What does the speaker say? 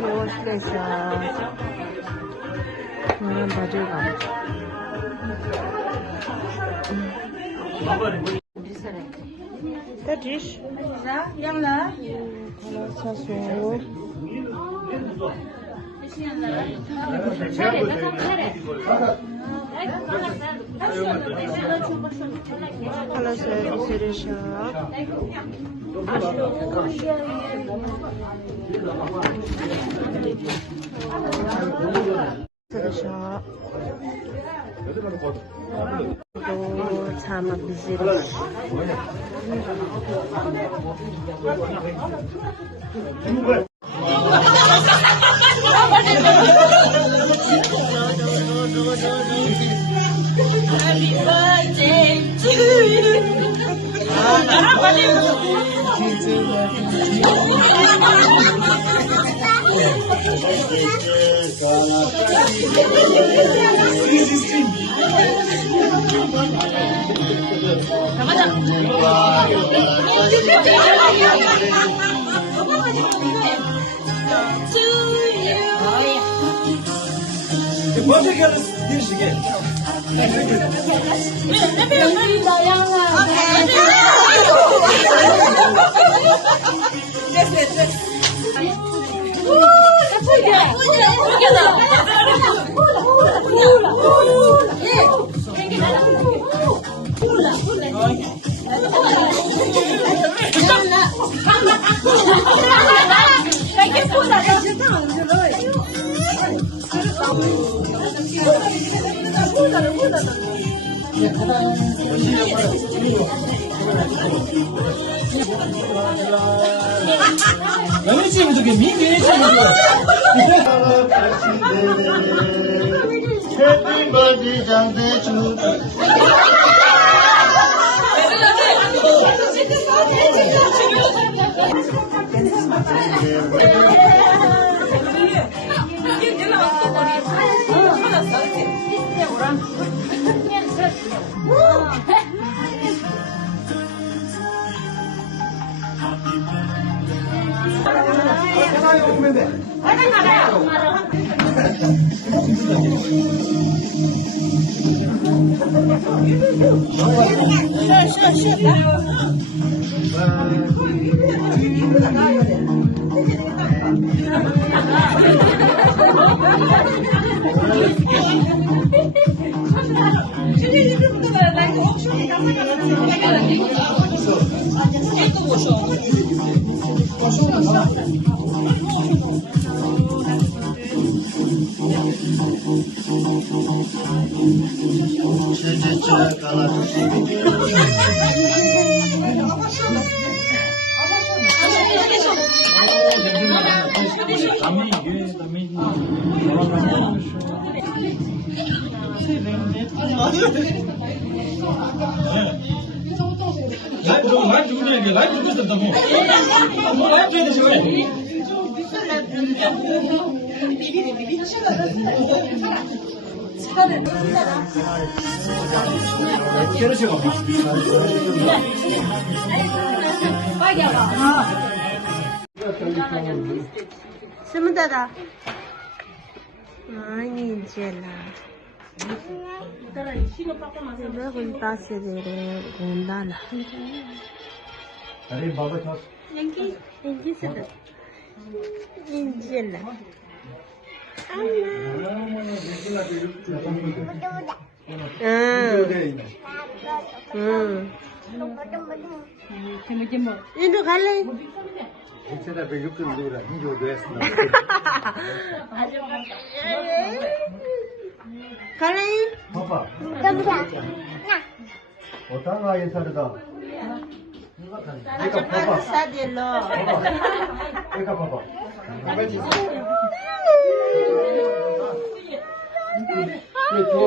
Workstation. Mga budget ka. The dish. Yang lah. Sasu. Hello, sir. Time of visit. Happy birthday to you. 어느 집에도 그 민규의 집에도 해피 버디 장대주 스무다다. 아니 이제라. 왜 군다스들을 군다나. अरे बाबा था 인기 쓰다. 인제라. 인도 갈래? इनसे तो युक्त दूर है जो बेस्ट 갈래? पापा होता ना ये सारे का एक पापा 사질로. एक पापा ये तो